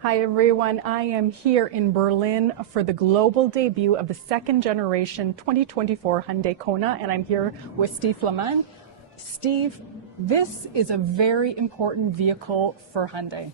Hi everyone, I am here in Berlin for the global debut of the second generation 2024 Hyundai Kona, and I'm here with Steve Flamand. Steve, this is a very important vehicle for Hyundai.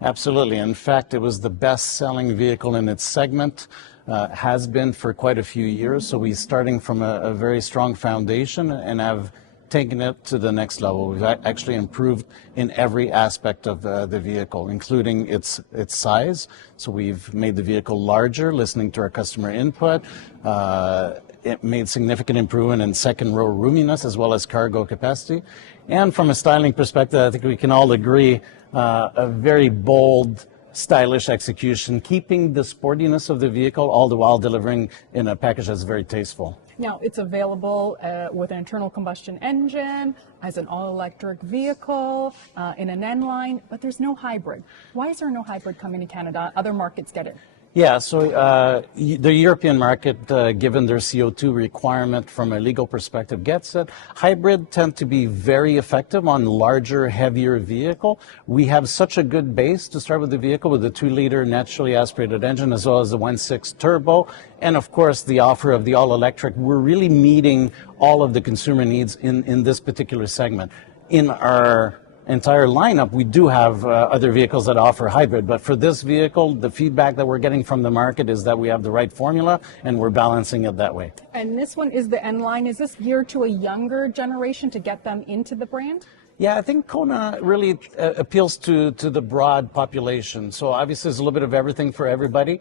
Absolutely. In fact, it was the best-selling vehicle in its segment, has been for quite a few years. So we're starting from a very strong foundation and have taken it to the next level. We've actually improved in every aspect of the vehicle, including its size. So we've made the vehicle larger, listening to our customer input. It made significant improvement in second row roominess as well as cargo capacity. And from a styling perspective, I think we can all agree, a very bold, stylish execution, keeping the sportiness of the vehicle, all the while delivering in a package that's very tasteful. Now, it's available with an internal combustion engine, as an all-electric vehicle, in an N-line, but there's no hybrid. Why is there no hybrid coming to Canada? Other markets get it. Yeah, so the European market, given their CO2 requirement from a legal perspective, gets it. Hybrid tend to be very effective on larger, heavier vehicle. We have such a good base to start with the vehicle with the 2-liter naturally aspirated engine as well as the 1.6 turbo. And of course, the offer of the all-electric. We're really meeting all of the consumer needs in this particular segment. In our entire lineup, we do have other vehicles that offer hybrid, but for this vehicle, the feedback that we're getting from the market is that we have the right formula and we're balancing it that way. And this one is the N-line. Is this geared to a younger generation to get them into the brand? Yeah, I think Kona really appeals to the broad population. So obviously there's a little bit of everything for everybody.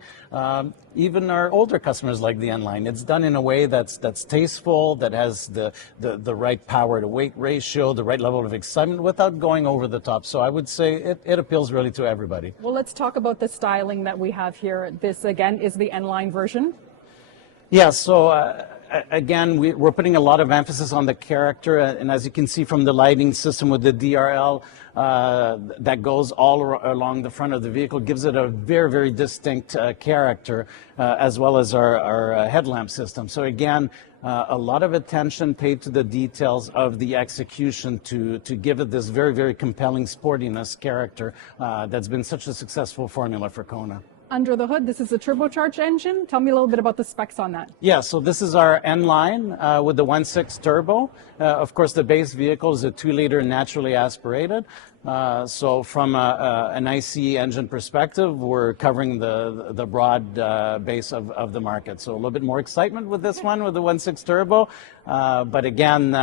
Even our older customers like the N-Line. It's done in a way that's tasteful, that has the right power to weight ratio, the right level of excitement without going over the top. So I would say it appeals really to everybody. Well, let's talk about the styling that we have here. This, again, is the N-Line version. Yeah, so again, we're putting a lot of emphasis on the character, and as you can see from the lighting system with the DRL that goes all along the front of the vehicle, gives it a very, very distinct character, as well as our headlamp system. So again, a lot of attention paid to the details of the execution to give it this very, very compelling sportiness character that's been such a successful formula for Kona. Under the hood, this is a turbocharged engine. Tell me a little bit about the specs on that. Yeah, so this is our N-Line with the 1.6 turbo. Of course, the base vehicle is a 2-liter naturally aspirated. So from an ICE engine perspective, we're covering the broad base of the market. So a little bit more excitement with this one, with the 1.6 turbo. But again,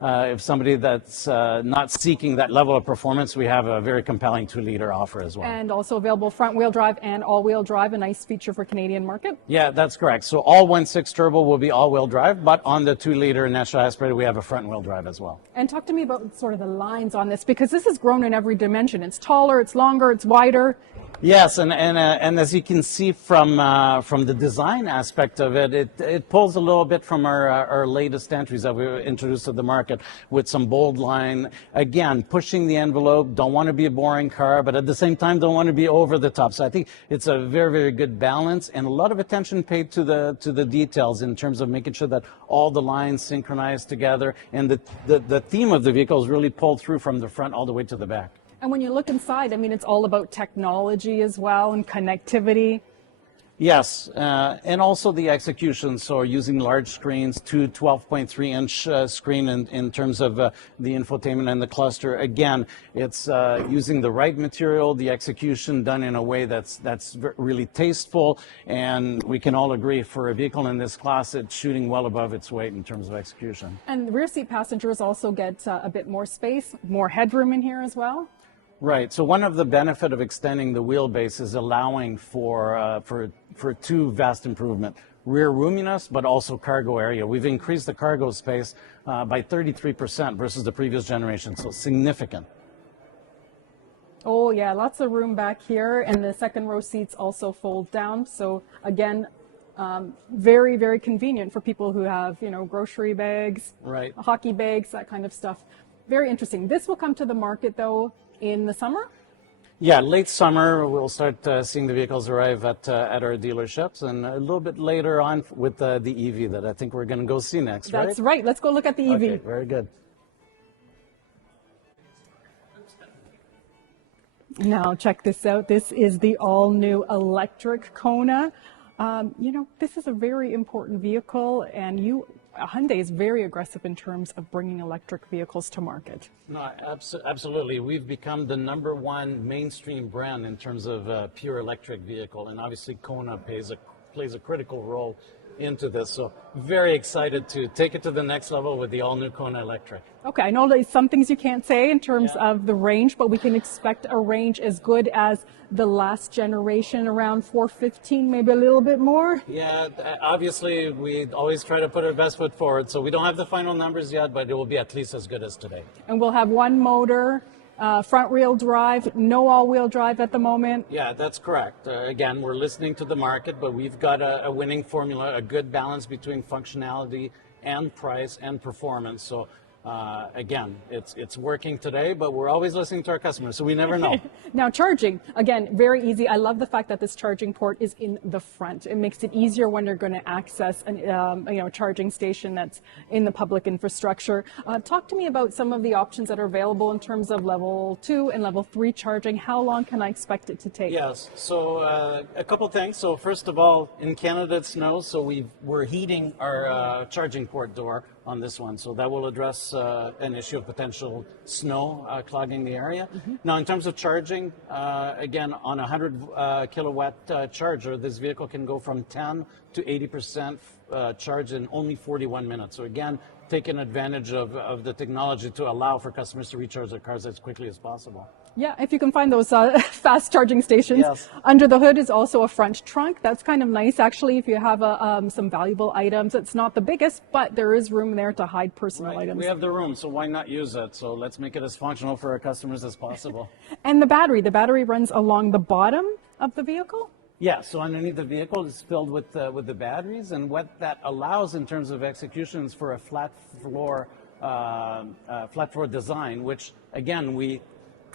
if somebody that's not seeking that level of performance, we have a very compelling 2-liter offer as well. And also available front-wheel drive and all-wheel drive, a nice feature for Canadian market. Yeah, that's correct. So all 1.6 turbo will be all-wheel drive, but on the 2-liter naturally aspirated, we have a front-wheel drive as well. And talk to me about sort of the lines on this, because this has grown in every dimension. It's taller, it's longer, it's wider. Yes, and as you can see from the design aspect of it, it pulls a little bit from our latest entries that we introduced to the market with some bold line. Again, pushing the envelope, don't want to be a boring car, but at the same time don't want to be over the top. So I think it's a very, very good balance and a lot of attention paid to the details in terms of making sure that all the lines synchronize together, and the theme of the vehicle is really pulled through from the front all the way to the back. And when you look inside, I mean, it's all about technology as well and connectivity. Yes, and also the execution. So using large screens, 12.3-inch screen in terms of the infotainment and the cluster. Again, it's using the right material, the execution done in a way that's really tasteful, and we can all agree for a vehicle in this class, it's shooting well above its weight in terms of execution. And the rear seat passengers also get a bit more space, more headroom in here as well. Right. So one of the benefit of extending the wheelbase is allowing for two vast improvement: rear roominess, but also cargo area. We've increased the cargo space by 33% versus the previous generation, so significant. Oh yeah, lots of room back here, and the second row seats also fold down. So again, very, very convenient for people who have, grocery bags, right, hockey bags, that kind of stuff. Very interesting. This will come to the market though in the summer? Yeah, late summer we'll start seeing the vehicles arrive at our dealerships, and a little bit later on with the EV that I think we're going to go see next. That's right. Let's go look at the EV. Okay, very good. Now, check this out. This is the all-new electric Kona. This is a very important vehicle, and Hyundai is very aggressive in terms of bringing electric vehicles to market. No, absolutely. We've become the #1 mainstream brand in terms of pure electric vehicle, and obviously Kona plays a critical role into this. So very excited to take it to the next level with the all-new Kona Electric. Okay, I know there's some things you can't say in terms of the range, but we can expect a range as good as the last generation, around 415, maybe a little bit more. Yeah, obviously we always try to put our best foot forward, so we don't have the final numbers yet, but it will be at least as good as today. And we'll have one motor, front-wheel drive, no all-wheel drive at the moment. Yeah, that's correct. Again, we're listening to the market, but we've got a winning formula, a good balance between functionality and price and performance. So again, it's working today, but we're always listening to our customers, so we never know. Now, charging, again, very easy. I love the fact that this charging port is in the front. It makes it easier when you're going to access a charging station that's in the public infrastructure. Talk to me about some of the options that are available in terms of level 2 and level 3 charging. How long can I expect it to take? Yes, so a couple things. So first of all, in Canada it snows, so we're heating our charging port door on this one, so that will address an issue of potential snow clogging the area. Now, in terms of charging, again, on a 100 kilowatt charger, this vehicle can go from 10 to 80% charge in only 41 minutes. So again, taking advantage of the technology to allow for customers to recharge their cars as quickly as possible. Yeah, if you can find those fast charging stations. Yes. Under the hood is also a front trunk. That's kind of nice, actually, if you have some valuable items. It's not the biggest, but there is room there to hide personal items. We have the room, so why not use it? So let's make it as functional for our customers as possible. And the battery runs along the bottom of the vehicle? Yeah, so underneath the vehicle is filled with the batteries, and what that allows in terms of execution is for a flat floor design, which again we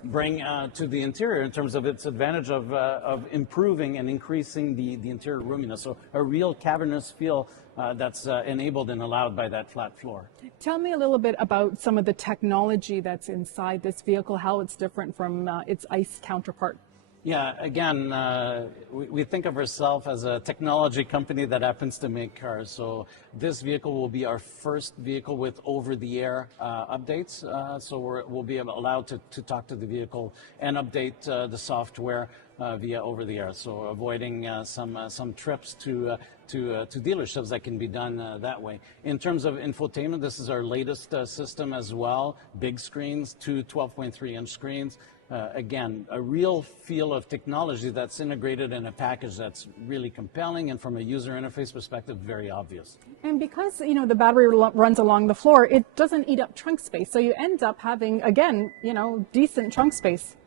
bring to the interior in terms of its advantage of improving and increasing the interior roominess. So a real cavernous feel that's enabled and allowed by that flat floor. Tell me a little bit about some of the technology that's inside this vehicle, how it's different from its ICE counterpart. Yeah, again, we think of ourselves as a technology company that happens to make cars. So this vehicle will be our first vehicle with over-the-air updates. So we'll be allowed to talk to the vehicle and update the software via over-the-air. So avoiding some trips to dealerships that can be done that way. In terms of infotainment, this is our latest system as well. Big screens, two 12.3-inch screens. Again, a real feel of technology that's integrated in a package that's really compelling, and from a user interface perspective, very obvious. And because, the battery runs along the floor, it doesn't eat up trunk space. So you end up having, again, decent trunk space.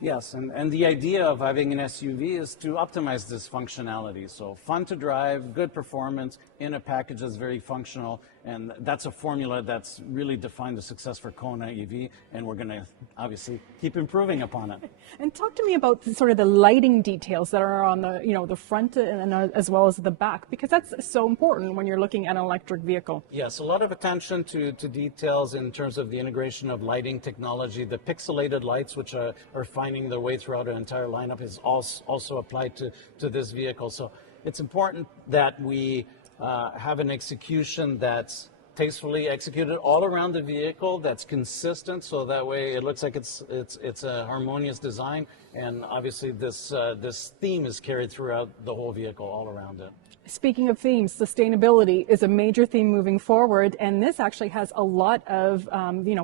Yes, and the idea of having an SUV is to optimize this functionality. So fun to drive, good performance in a package that's very functional, and that's a formula that's really defined the success for Kona EV, and we're going to obviously keep improving upon it. And talk to me about sort of the lighting details that are on the, the front and as well as the back, because that's so important when you're looking at an electric vehicle. Yes, a lot of attention to details in terms of the integration of lighting technology. The pixelated lights, which are finding their way throughout our entire lineup, is also applied to this vehicle. So it's important that we have an execution that's tastefully executed all around the vehicle, that's consistent, so that way it looks like it's a harmonious design, and obviously this theme is carried throughout the whole vehicle all around it. Speaking of themes, sustainability is a major theme moving forward, and this actually has a lot of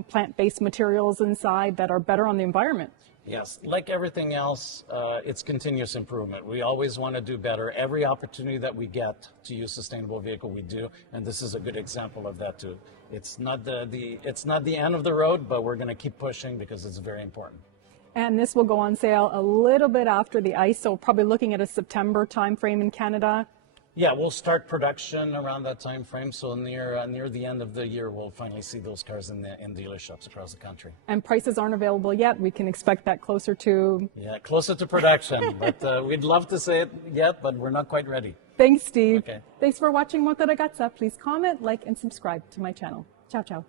plant-based materials inside that are better on the environment. Yes, like everything else, it's continuous improvement. We always want to do better. Every opportunity that we get to use sustainable vehicle, we do, and this is a good example of that too. It's not the end of the road, but we're going to keep pushing because it's very important. And this will go on sale a little bit after the ICE, so probably looking at a September timeframe in Canada. Yeah, we'll start production around that time frame. So near the end of the year, we'll finally see those cars in dealerships across the country. And prices aren't available yet. We can expect that closer to... Yeah, closer to production. But we'd love to say it yet, but we're not quite ready. Thanks, Steve. Okay. Thanks for watching Moto Ragazza. Please comment, like, and subscribe to my channel. Ciao, ciao.